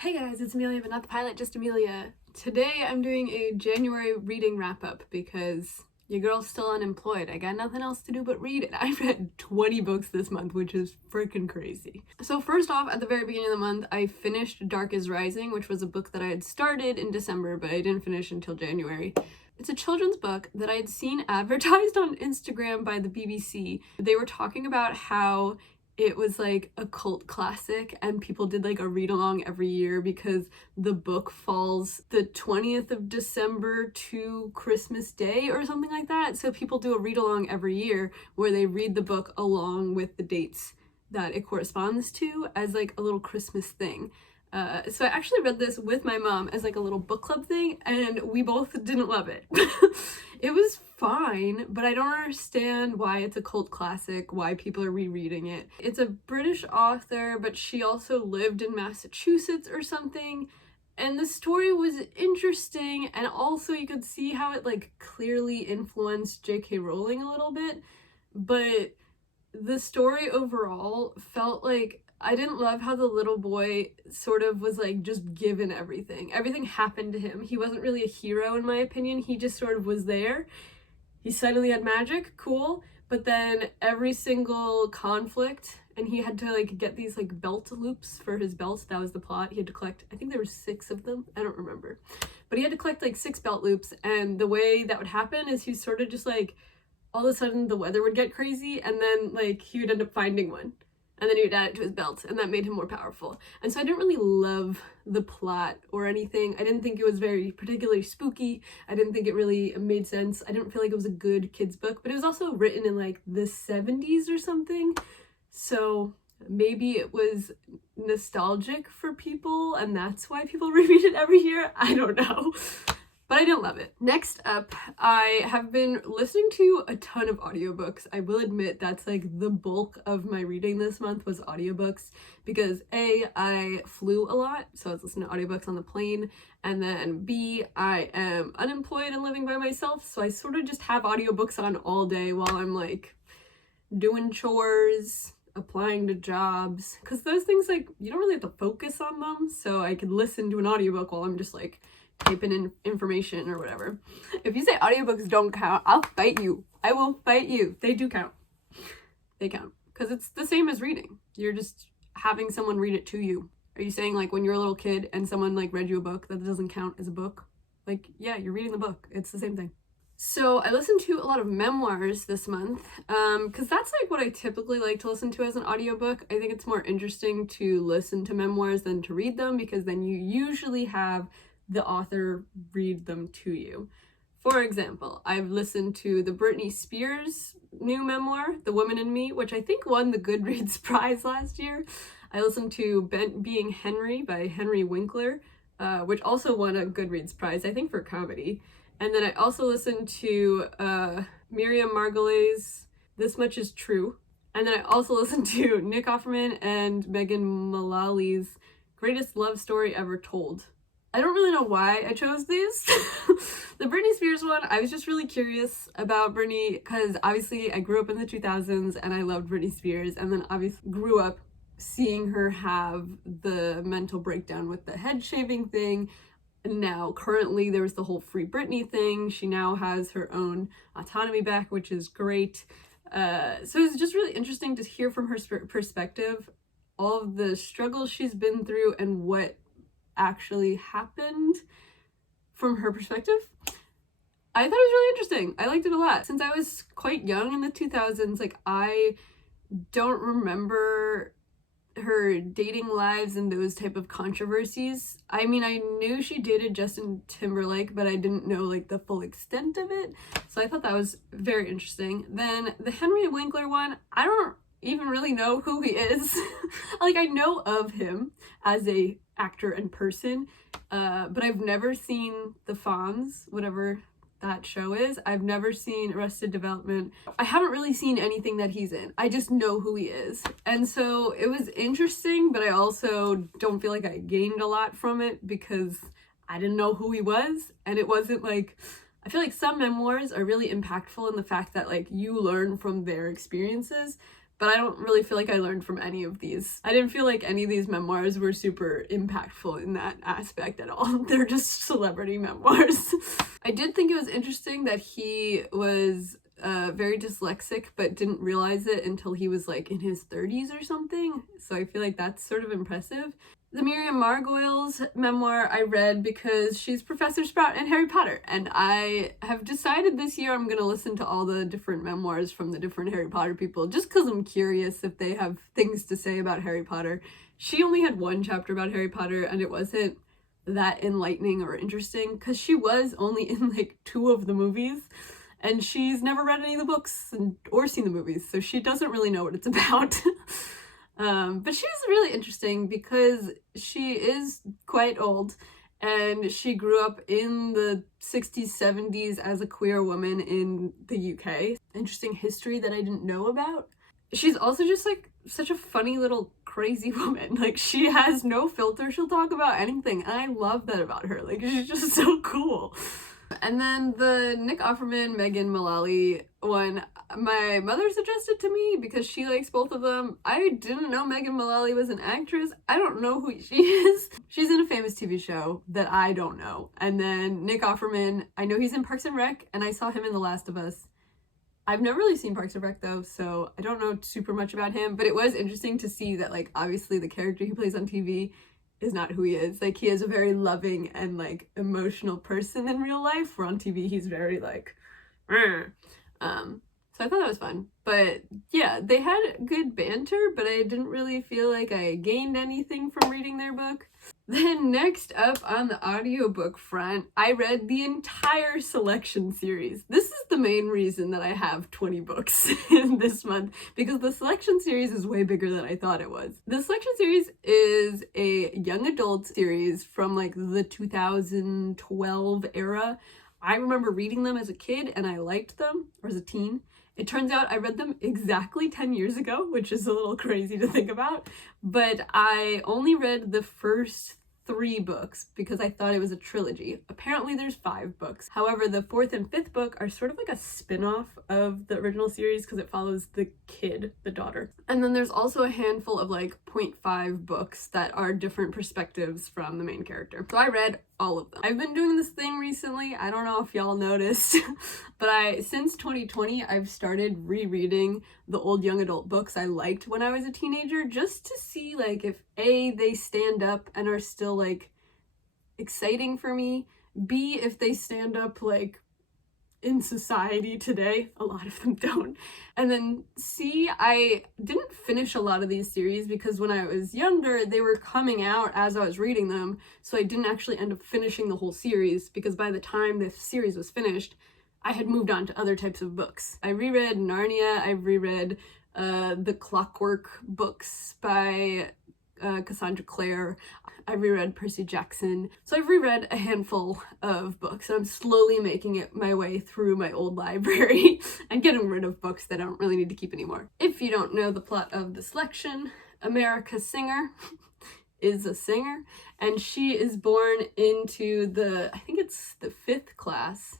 Hey guys, it's Amelia, but not the pilot, just Amelia. Today I'm doing a January reading wrap-up because your girl's still unemployed. I got nothing else to do but read, and I read 20 books this month, which is freaking crazy. So first off, at the very beginning of the month, I finished Dark is Rising, which was a book that I had started in December, but I didn't finish until January. It's a children's book that I had seen advertised on Instagram by the BBC. They were talking about how it was like a cult classic and people did like a read along every year because the book falls the 20th of December to Christmas Day or something like that. So people do a read along every year where they read the book along with the dates that it corresponds to as like a little Christmas thing. So I actually read this with my mom as like a little book club thing, and we both didn't love it. It was fine, but I don't understand why it's a cult classic, why people are rereading it. It's a British author, but she also lived in Massachusetts or something, and the story was interesting, and also you could see how it like clearly influenced J.K. Rowling a little bit, but the story overall felt like I didn't love how the little boy sort of was like just given everything. Everything happened to him. He wasn't really a hero in my opinion. He just sort of was there. He suddenly had magic, cool. But then every single conflict, and he had to like get these like belt loops for his belts. That was the plot. He had to collect, I think there were 6 of them. I don't remember. But he had to collect like 6 belt loops, and the way that would happen is he sort of just like, all of a sudden the weather would get crazy, and then like he would end up finding one. And then he would add it to his belt, and that made him more powerful. And so I didn't really love the plot or anything. I didn't think it was very particularly spooky. I didn't think it really made sense. I didn't feel like it was a good kid's book, but it was also written in like the 70s or something. So maybe it was nostalgic for people, and that's why people reread it every year. I don't know. But I didn't love it. Next up, I have been listening to a ton of audiobooks. I will admit that's like the bulk of my reading this month was audiobooks because A, I flew a lot, so I was listening to audiobooks on the plane, and then B, I am unemployed and living by myself, so I sort of just have audiobooks on all day while I'm like doing chores, applying to jobs, because those things like you don't really have to focus on them, so I could listen to an audiobook while I'm just like typing in information or whatever. If you say audiobooks don't count, I'll fight you. I will fight you. They do count. They count. Because it's the same as reading. You're just having someone read it to you. Are you saying like when you're a little kid and someone like read you a book that doesn't count as a book? Like, yeah, you're reading the book. It's the same thing. So I listened to a lot of memoirs this month because that's like what I typically like to listen to as an audiobook. I think it's more interesting to listen to memoirs than to read them because then you usually have the author read them to you. For example, I've listened to the Britney Spears new memoir, The Woman in Me, which I think won the Goodreads prize last year. I listened to Being Henry by Henry Winkler, which also won a Goodreads prize, I think for comedy. And then I also listened to Miriam Margoyles' This Much Is True. And then I also listened to Nick Offerman and Megan Mullally's Greatest Love Story Ever Told. I don't really know why I chose these. The Britney Spears one, I was just really curious about Britney because obviously I grew up in the 2000s and I loved Britney Spears, and then obviously grew up seeing her have the mental breakdown with the head shaving thing. And now currently there's the whole Free Britney thing. She now has her own autonomy back, which is great. So it's just really interesting to hear from her perspective all of the struggles she's been through and what actually happened from her perspective. I thought it was really interesting. I liked it a lot. Since I was quite young in the 2000s, like I don't remember her dating lives and those type of controversies. I mean, I knew she dated Justin Timberlake, but I didn't know like the full extent of it. So I thought that was very interesting. Then the Henry Winkler one, I don't even really know who he is. Like I know of him as a actor and person, but I've never seen The Fonz, whatever that show is. I've never seen Arrested Development. I haven't really seen anything that he's in. I just know who he is. And so it was interesting, but I also don't feel like I gained a lot from it because I didn't know who he was. And it wasn't like, I feel like some memoirs are really impactful in the fact that like you learn from their experiences, but I don't really feel like I learned from any of these. I didn't feel like any of these memoirs were super impactful in that aspect at all. They're just celebrity memoirs. I did think it was interesting that he was very dyslexic but didn't realize it until he was like in his 30s or something, so I feel like that's sort of impressive. The Miriam Margoyles memoir I read because she's Professor Sprout in Harry Potter, and I have decided this year I'm going to listen to all the different memoirs from the different Harry Potter people just because I'm curious if they have things to say about Harry Potter. She only had one chapter about Harry Potter and it wasn't that enlightening or interesting because she was only in like 2 of the movies and she's never read any of the books or seen the movies, so she doesn't really know what it's about. But she's really interesting because she is quite old and she grew up in the 60s, 70s as a queer woman in the UK. Interesting history that I didn't know about. She's also just like such a funny little crazy woman. Like, she has no filter. She'll talk about anything. And I love that about her. Like, she's just so cool. And then the Nick Offerman, Megan Mullally one, my mother suggested to me because she likes both of them. I didn't know Megan Mullally was an actress. I don't know who she is. She's in a famous TV show that I don't know. And then Nick Offerman, I know he's in Parks and Rec, and I saw him in The Last of Us. I've never really seen Parks and Rec though, so I don't know super much about him, but it was interesting to see that, like, obviously the character he plays on TV is not who he is. Like, he is a very loving and like emotional person in real life, where on TV he's very like so I thought that was fun. But yeah, they had good banter, but I didn't really feel like I gained anything from reading their book. Then next up on the audiobook front, I read the entire Selection series. This is the main reason that I have 20 books in this month, because the Selection series is way bigger than I thought it was. The Selection series is a young adult series from like the 2012 era. I remember reading them as a kid and I liked them, or as a teen. It turns out I read them exactly 10 years ago, which is a little crazy to think about, but I only read the first 3 books because I thought it was a trilogy. Apparently there's 5 books. However, the 4th and 5th book are sort of like a spin-off of the original series because it follows the kid, the daughter. And then there's also a handful of like 0.5 books that are different perspectives from the main character. So I read all of them. I've been doing this thing recently, I don't know if y'all noticed, but since 2020, I've started rereading the old young adult books I liked when I was a teenager, just to see like if A, they stand up and are still like exciting for me, B, if they stand up like in society today. A lot of them don't. And then C, I didn't finish a lot of these series because when I was younger, they were coming out as I was reading them, so I didn't actually end up finishing the whole series because by the time the series was finished, I had moved on to other types of books. I reread Narnia, I reread the Clockwork books by Cassandra Clare. I reread Percy Jackson. So I've reread a handful of books, and I'm slowly making it my way through my old library and getting rid of books that I don't really need to keep anymore. If you don't know the plot of the Selection, America Singer is a singer, and she is born into I think it's the 5th class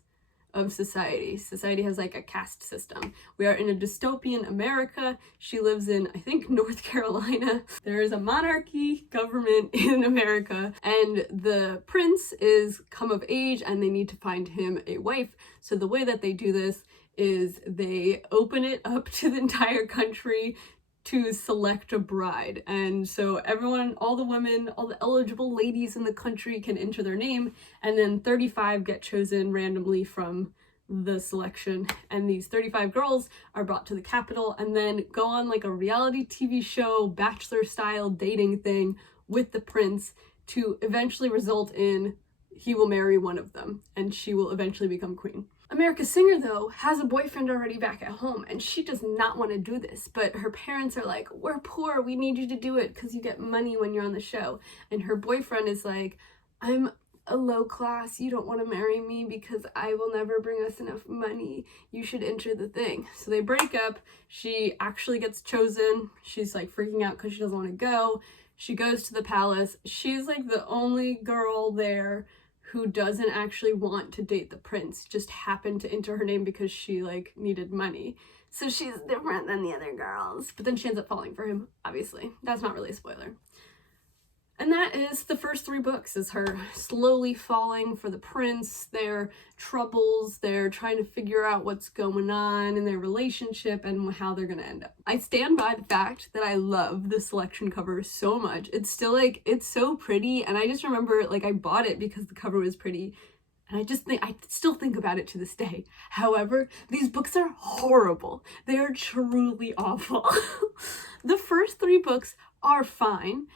of society. Society has like a caste system. We are in a dystopian America. She lives in, I think, North Carolina. There is a monarchy government in America, and the prince is come of age and they need to find him a wife. So the way that they do this is they open it up to the entire country to select a bride. And so everyone, all the women, all the eligible ladies in the country can enter their name, and then 35 get chosen randomly from the selection, and these 35 girls are brought to the capital and then go on like a reality TV show, bachelor style dating thing with the prince to eventually result in he will marry one of them and she will eventually become queen. America Singer, though, has a boyfriend already back at home, and she does not want to do this, but her parents are like, we're poor, we need you to do it because you get money when you're on the show. And her boyfriend is like, I'm a low class, you don't want to marry me because I will never bring us enough money, you should enter the thing. So they break up. She actually gets chosen. She's like freaking out because she doesn't want to go. She goes to the palace. She's like the only girl there who doesn't actually want to date the prince, just happened to enter her name because she like needed money. So she's different than the other girls. But then she ends up falling for him, obviously. That's not really a spoiler. And that is the first 3 books, is her slowly falling for the prince, their troubles, they're trying to figure out what's going on in their relationship and how they're gonna end up. I stand by the fact that I love the selection cover so much. It's still like, it's so pretty, and I just remember, like, I bought it because the cover was pretty, and I still think about it to this day. However, these books are horrible. They are truly awful. The first 3 books are fine,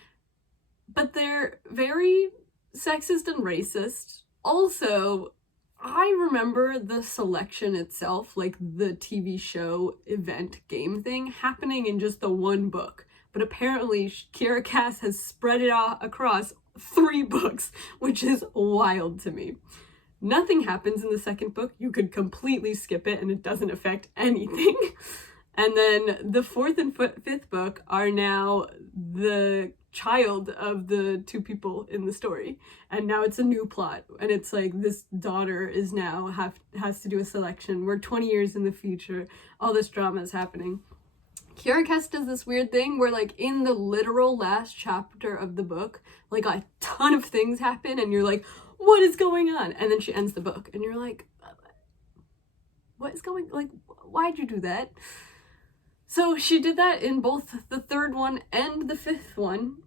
but they're very sexist and racist. Also, I remember the selection itself, like the TV show event game thing, happening in just the 1 book. But apparently, Kiera Cass has spread it out across 3 books, which is wild to me. Nothing happens in the second book. You could completely skip it and it doesn't affect anything. And then the 4th and 5th book are now the child of the 2 people in the story, and now it's a new plot, and it's like this daughter is now has to do a selection. We're 20 years in the future, all this drama is happening. Kiera Cass does this weird thing where, like, in the literal last chapter of the book, like, a ton of things happen and you're like, what is going on? And then she ends the book and you're like, what is going, like, why'd you do that? So she did that in both the 3rd one and the 5th one,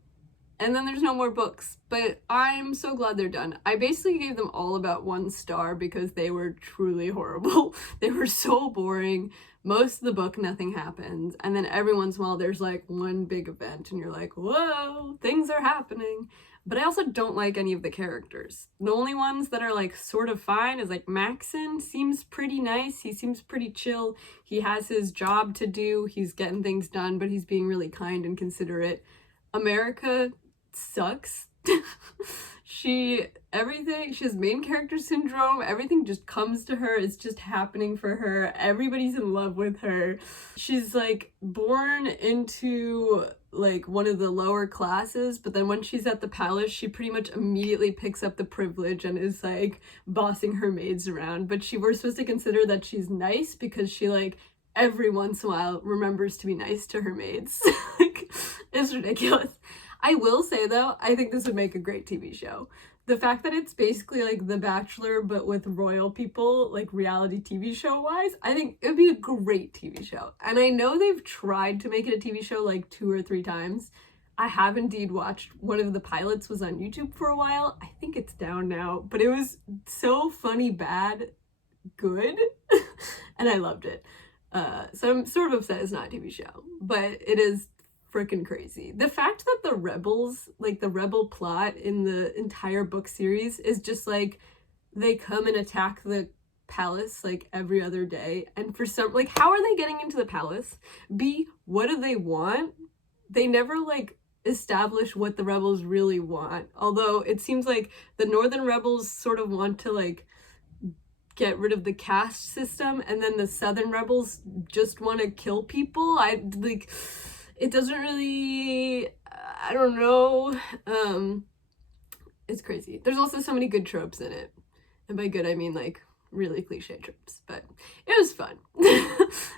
and then there's no more books, but I'm so glad they're done. I basically gave them all about 1 star because they were truly horrible. They were so boring. Most of the book, nothing happens, and then every once in a while there's like 1 big event and you're like, whoa, things are happening. But I also don't like any of the characters. The only ones that are like sort of fine is like Maxon seems pretty nice. He seems pretty chill. He has his job to do. He's getting things done, but he's being really kind and considerate. America sucks. She has main character syndrome. Everything just comes to her. It's just happening for her. Everybody's in love with her. She's like born into like one of the lower classes, but then when she's at the palace, she pretty much immediately picks up the privilege and is like bossing her maids around. But we're supposed to consider that she's nice because she like every once in a while remembers to be nice to her maids. Like, it's ridiculous. I will say though, I think this would make a great TV show. The fact that it's basically like The Bachelor but with royal people, like reality TV show wise, I think it would be a great TV show. And I know they've tried to make it a TV show like 2 or 3 times. I have indeed watched one of the pilots, was on YouTube for a while. I think it's down now, but it was so funny, bad, good, and I loved it. So I'm sort of upset it's not a TV show, but it is freaking crazy. The fact that the rebels, like the rebel plot in the entire book series is just like they come and attack the palace like every other day, and for some, like, how are they getting into the palace? B, what do they want? They never like establish what the rebels really want, although it seems like the northern rebels sort of want to like get rid of the caste system, and then the southern rebels just want to kill people. It doesn't really, I don't know, it's crazy. There's also so many good tropes in it, and by good I mean like really cliche tropes, but it was fun.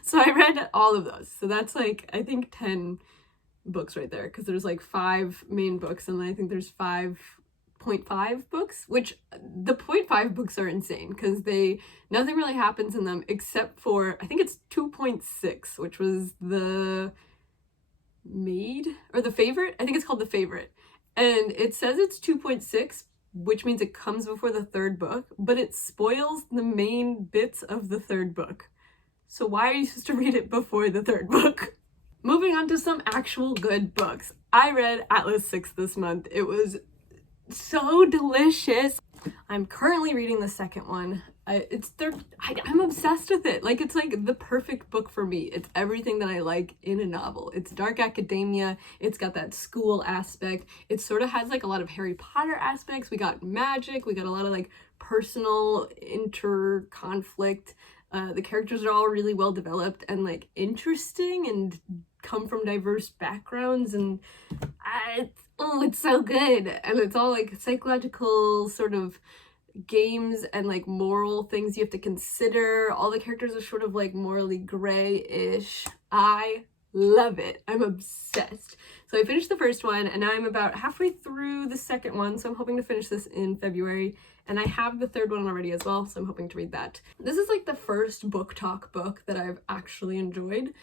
So I read all of those, so that's like I think 10 books right there, because there's like 5 main books and I think there's 5.5 books, which the 0.5 books are insane because nothing really happens in them except for I think it's 2.6, which was the maid or the favorite. I think it's called The Favorite, and it says it's 2.6, which means it comes before the 3rd book, but it spoils the main bits of the 3rd book. So why are you supposed to read it before the 3rd book? Moving on to some actual good books. I read Atlas 6 this month. It was so delicious. I'm currently reading the 2nd one. I'm obsessed with it. Like, it's like the perfect book for me. It's everything that I like in a novel. It's dark academia. It's got that school aspect. It sort of has like a lot of Harry Potter aspects. We got magic. We got a lot of like personal inter-conflict. The characters are all really well developed and like interesting and come from diverse backgrounds, and it's so good. And it's all like psychological sort of games and like moral things you have to consider. All the characters are sort of like morally gray-ish. I love it. I'm obsessed. So I finished the first one and now I'm about halfway through the second one, so I'm hoping to finish this in February. And I have the third one already as well, so I'm hoping to read that. This is like the first book talk book that I've actually enjoyed.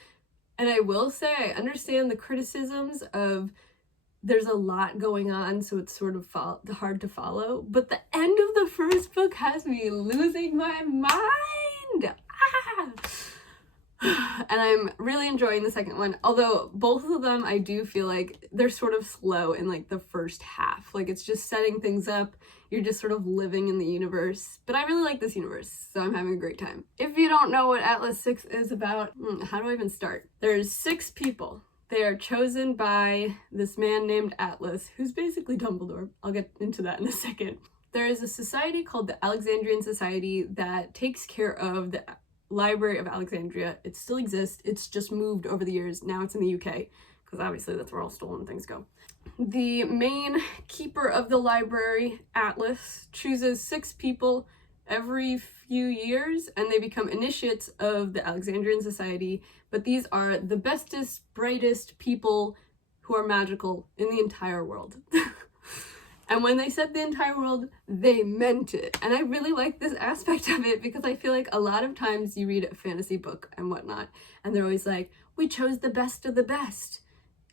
And I will say I understand the criticisms of there's a lot going on, so it's sort of hard to follow. But the end of the first book has me losing my mind. And I'm really enjoying the second one, although both of them I do feel like they're sort of slow in like the first half. Like it's just setting things up, you're just sort of living in the universe. But I really like this universe, so I'm having a great time. If you don't know what Atlas 6 is about, how do I even start? There's 6 people. They are chosen by this man named Atlas, who's basically Dumbledore. I'll get into that in a second. There is a society called the Alexandrian Society that takes care of the Library of Alexandria. It still exists, it's just moved over the years. Now it's in the UK, because obviously that's where all stolen things go. The main keeper of the library, Atlas, chooses 6 people every few years and they become initiates of the Alexandrian Society, but these are the bestest, brightest people who are magical in the entire world. And when they said the entire world, they meant it. And I really like this aspect of it because I feel like a lot of times you read a fantasy book and whatnot, and they're always like, we chose the best of the best.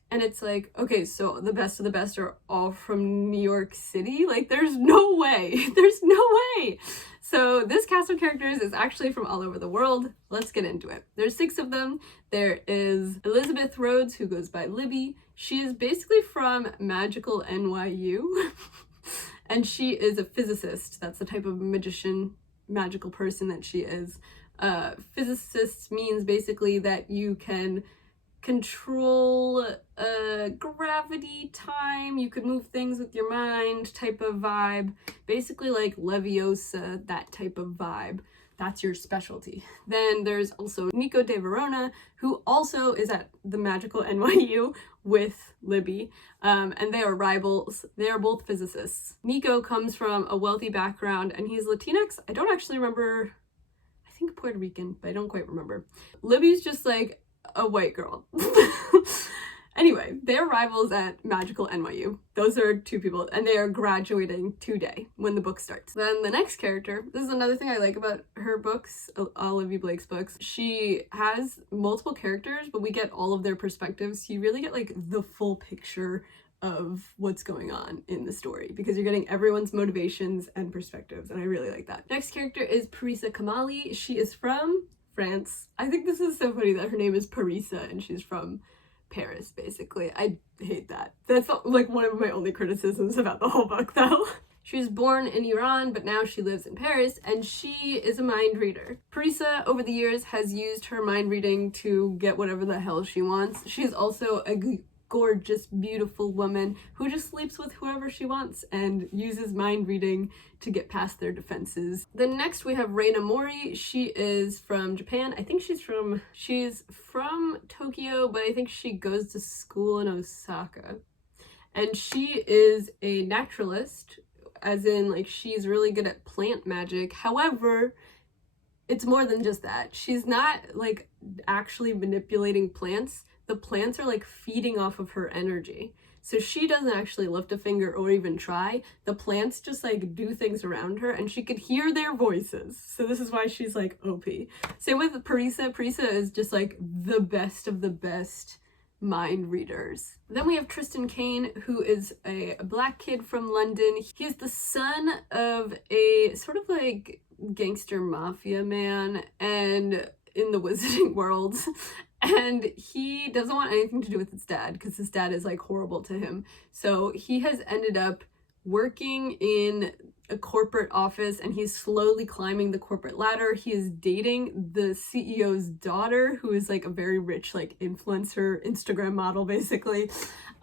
And it's like, okay, so the best of the best are all from New York City? Like, there's no way. There's no way. So this cast of characters is actually from all over the world. Let's get into it. There's 6 of them. There is Elizabeth Rhodes, who goes by Libby. She is basically from magical NYU. And she is a physicist. That's the type of magician, magical person that she is. Physicist means basically that you can control gravity, time, you could move things with your mind type of vibe. Basically like Leviosa, that type of vibe. That's your specialty. Then there's also Nico de Verona, who also is at the magical NYU with Libby, and they are rivals. They are both physicists. Nico comes from a wealthy background and he's Latinx. I don't actually remember, I think Puerto Rican, but I don't quite remember. Libby's just like a white girl. Anyway, they're rivals at magical NYU. Those are 2 people, and they are graduating today when the book starts. Then the next character, this is another thing I like about her books, Olivie Blake's books. She has multiple characters, but we get all of their perspectives. So you really get like the full picture of what's going on in the story because you're getting everyone's motivations and perspectives, and I really like that. Next character is Parisa Kamali. She is from France. I think this is so funny that her name is Parisa and she's from Paris, basically. I hate that. That's like one of my only criticisms about the whole book, though. She was born in Iran, but now she lives in Paris, and she is a mind reader. Parisa, over the years, has used her mind reading to get whatever the hell she wants. She's also a gorgeous, beautiful woman who just sleeps with whoever she wants and uses mind reading to get past their defenses. Then next we have Reina Mori. She is from Japan. I think she's from Tokyo, but I think she goes to school in Osaka. And she is a naturalist, as in like she's really good at plant magic. However, it's more than just that. She's not like actually manipulating plants. The plants are like feeding off of her energy. So she doesn't actually lift a finger or even try. The plants just like do things around her and she could hear their voices. So this is why she's like OP. Same with Parisa. Parisa is just like the best of the best mind readers. Then we have Tristan Kane, who is a black kid from London. He's the son of a sort of like gangster mafia man and in the wizarding world. And he doesn't want anything to do with his dad because his dad is like horrible to him. So he has ended up working in a corporate office and he's slowly climbing the corporate ladder. He is dating the CEO's daughter, who is like a very rich like influencer Instagram model basically.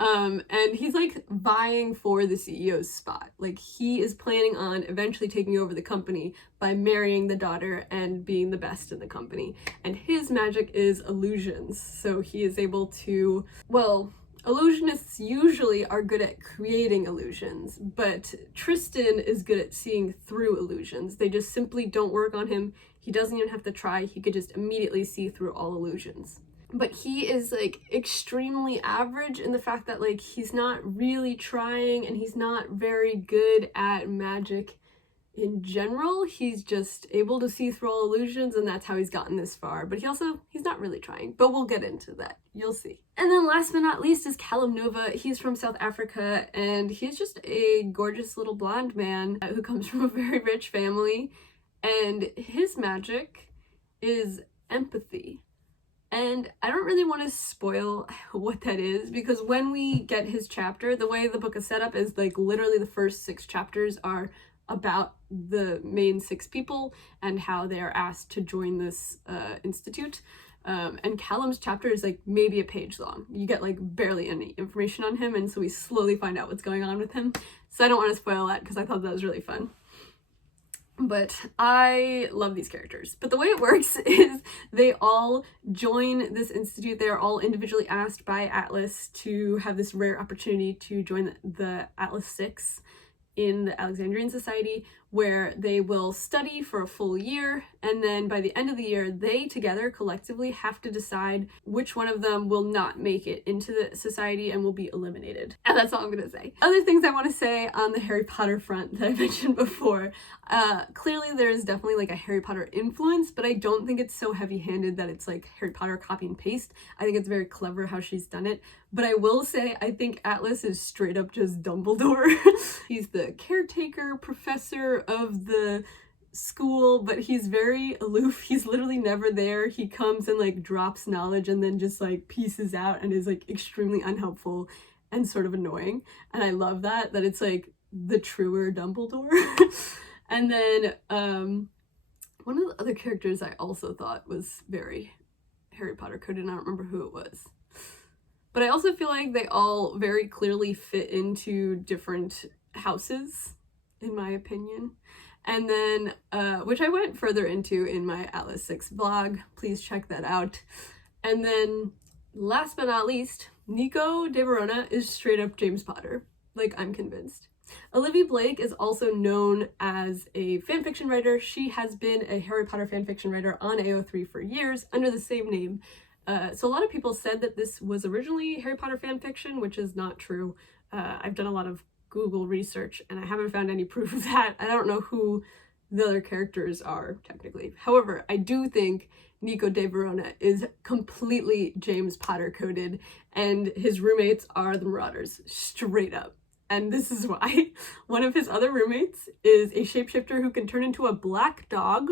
And he's like vying for the CEO's spot. Like he is planning on eventually taking over the company by marrying the daughter and being the best in the company. And his magic is illusions. So he is able to, well, illusionists usually are good at creating illusions, but Tristan is good at seeing through illusions. They just simply don't work on him. He doesn't even have to try. He could just immediately see through all illusions. But he is like extremely average in the fact that like he's not really trying and he's not very good at magic in general. He's just able to see through all illusions, and that's how he's gotten this far. But he's not really trying, but we'll get into that. You'll see. And then last but not least is Callum Nova. He's from South Africa, and he's just a gorgeous little blonde man who comes from a very rich family, and his magic is empathy. And I don't really want to spoil what that is, because when we get his chapter, the way the book is set up is like literally the first 6 chapters are about the main 6 people and how they are asked to join this institute. And Callum's chapter is like maybe a page long. You get like barely any information on him, and so we slowly find out what's going on with him. So I don't want to spoil that because I thought that was really fun. But I love these characters. But the way it works is they all join this institute. They are all individually asked by Atlas to have this rare opportunity to join the Atlas 6 in the Alexandrian Society, where they will study for a full year, and then by the end of the year, they together collectively have to decide which one of them will not make it into the society and will be eliminated. And that's all I'm gonna say. Other things I want to say on the Harry Potter front that I mentioned before. Clearly there's definitely like a Harry Potter influence, but I don't think it's so heavy-handed that it's like Harry Potter copy and paste. I think it's very clever how she's done it. But I will say, I think Atlas is straight up just Dumbledore. He's the caretaker professor of the school, but he's very aloof. He's literally never there. He comes and like drops knowledge and then just like pieces out and is like extremely unhelpful and sort of annoying. And I love that it's like the truer Dumbledore. And then one of the other characters I also thought was very Harry Potter coded, and I don't remember who it was. But I also feel like they all very clearly fit into different houses, in my opinion. And then, which I went further into in my Atlas 6 vlog. Please check that out. And then, last but not least, Nico de Verona is straight up James Potter. Like, I'm convinced. Olivie Blake is also known as a fanfiction writer. She has been a Harry Potter fanfiction writer on AO3 for years under the same name. So a lot of people said that this was originally Harry Potter fanfiction, which is not true. I've done a lot of Google research and I haven't found any proof of that. I don't know who the other characters are technically. However, I do think Nico de Verona is completely James Potter coded, and his roommates are the Marauders, straight up. And this is why. One of his other roommates is a shapeshifter who can turn into a black dog.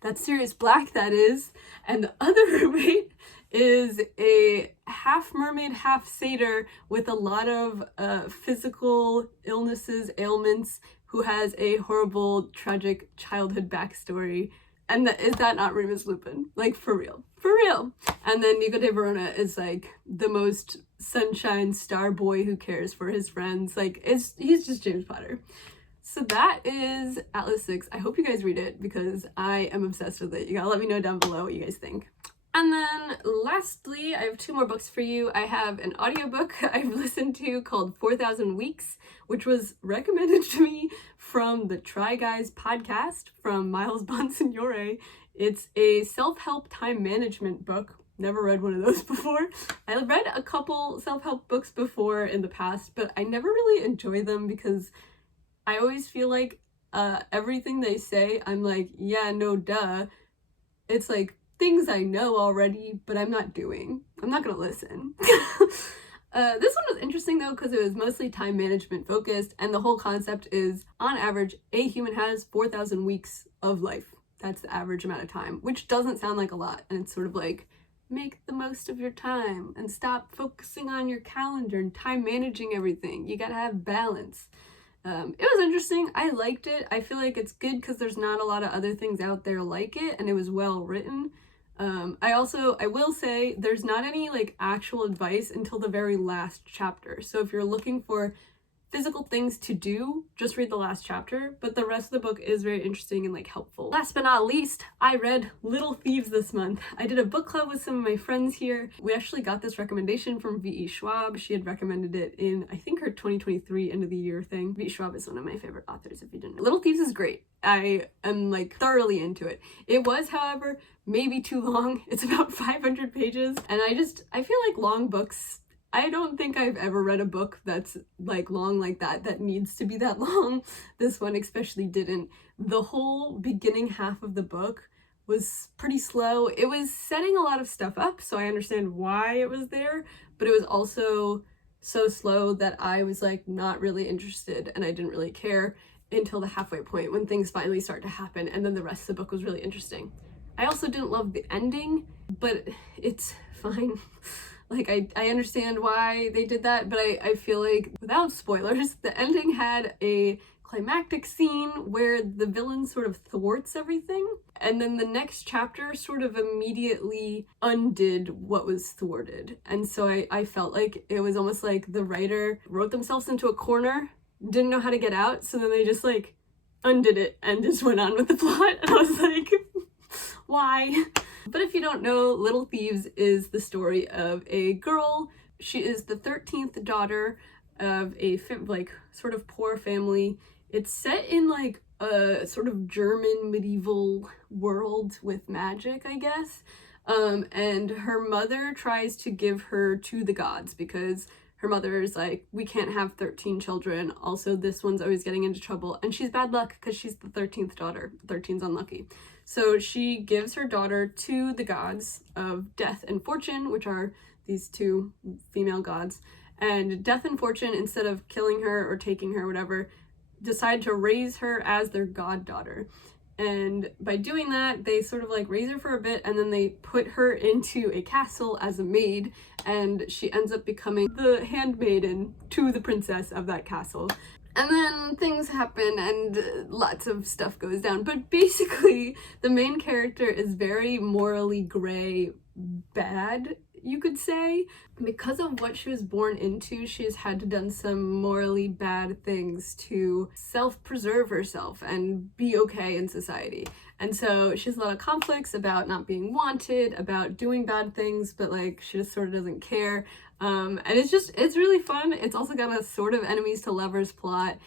That's Sirius Black, that is. And the other roommate is a half mermaid, half satyr with a lot of physical illnesses, ailments, who has a horrible, tragic childhood backstory. And is that not Remus Lupin? Like, for real. For real. And then Nico de Verona is like the most sunshine star boy who cares for his friends. Like, he's just James Potter. So that is Atlas 6. I hope you guys read it because I am obsessed with it. You gotta let me know down below what you guys think. And then lastly, I have 2 more books for you. I have an audiobook I've listened to called 4,000 Weeks, which was recommended to me from the Try Guys podcast from Miles Bonsignore. It's a self-help time management book. Never read one of those before. I read a couple self-help books before in the past, but I never really enjoy them because I always feel like everything they say, I'm like, yeah, no, duh. It's like things I know already, but I'm not doing. I'm not gonna listen. This one was interesting though, because it was mostly time management focused, and the whole concept is, on average, a human has 4,000 weeks of life. That's the average amount of time, which doesn't sound like a lot, and it's sort of like, make the most of your time and stop focusing on your calendar and time managing everything. You gotta have balance. It was interesting. I liked it. I feel like it's good because there's not a lot of other things out there like it, and it was well written. I will say there's not any like actual advice until the very last chapter. So if you're looking for physical things to do, just read the last chapter, but the rest of the book is very interesting and like helpful. Last but not least, I read Little Thieves this month. I did a book club with some of my friends here. We actually got this recommendation from V.E. Schwab. She had recommended it in, I think, her 2023 end of the year thing. V.E. Schwab is one of my favorite authors, if you didn't know. Little Thieves is great. I am like thoroughly into it. It was, however, maybe too long. It's about 500 pages, and I feel like long books, I don't think I've ever read a book that's like long like that needs to be that long. This one especially didn't. The whole beginning half of the book was pretty slow. It was setting a lot of stuff up, so I understand why it was there, but it was also so slow that I was like not really interested, and I didn't really care until the halfway point when things finally start to happen, and then the rest of the book was really interesting. I also didn't love the ending, but it's fine. Like, I understand why they did that, but I feel like, without spoilers, the ending had a climactic scene where the villain sort of thwarts everything, and then the next chapter sort of immediately undid what was thwarted. And so I felt like it was almost like the writer wrote themselves into a corner, didn't know how to get out, so then they just like undid it and just went on with the plot. And I was like, why? But if you don't know, Little Thieves is the story of a girl. She is the 13th daughter of a like sort of poor family. It's set in like a sort of German medieval world with magic, I guess. And her mother tries to give her to the gods because her mother is like, we can't have 13 children. Also, this one's always getting into trouble. And she's bad luck because she's the 13th daughter. 13's unlucky. So she gives her daughter to the gods of Death and Fortune, which are these two female gods. And Death and Fortune, instead of killing her or taking her, whatever, decide to raise her as their goddaughter. And by doing that, they sort of like raise her for a bit, and then they put her into a castle as a maid, and she ends up becoming the handmaiden to the princess of that castle. And then things happen and lots of stuff goes down. But basically, the main character is very morally gray, bad, you could say. Because of what she was born into, she has had to done some morally bad things to self-preserve herself and be okay in society. And so she has a lot of conflicts about not being wanted, about doing bad things, but like she just sort of doesn't care. And it's really fun. It's also got a sort of enemies to lovers plot.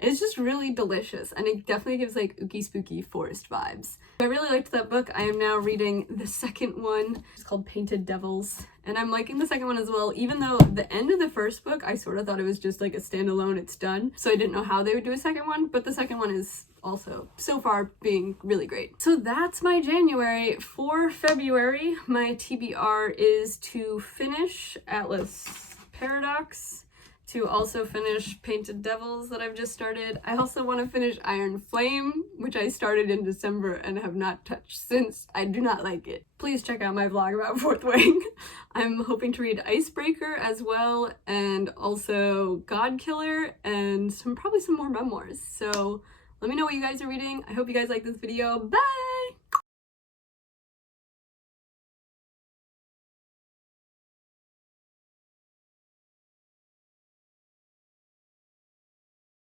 It's just really delicious, and it definitely gives like ooky spooky forest vibes. I really liked that book. I am now reading the second one. It's called Painted Devils, and I'm liking the second one as well, even though the end of the first book, I sort of thought it was just like a standalone, it's done. So I didn't know how they would do a second one, but the second one is also so far being really great. So that's my January. For February, my TBR is to finish Atlas Paradox, to also finish Painted Devils that I've just started. I also want to finish Iron Flame, which I started in December and have not touched since. I do not like it. Please check out my vlog about Fourth Wing. I'm hoping to read Icebreaker as well, and also God Killer, and probably some more memoirs. So let me know what you guys are reading. I hope you guys like this video. Bye!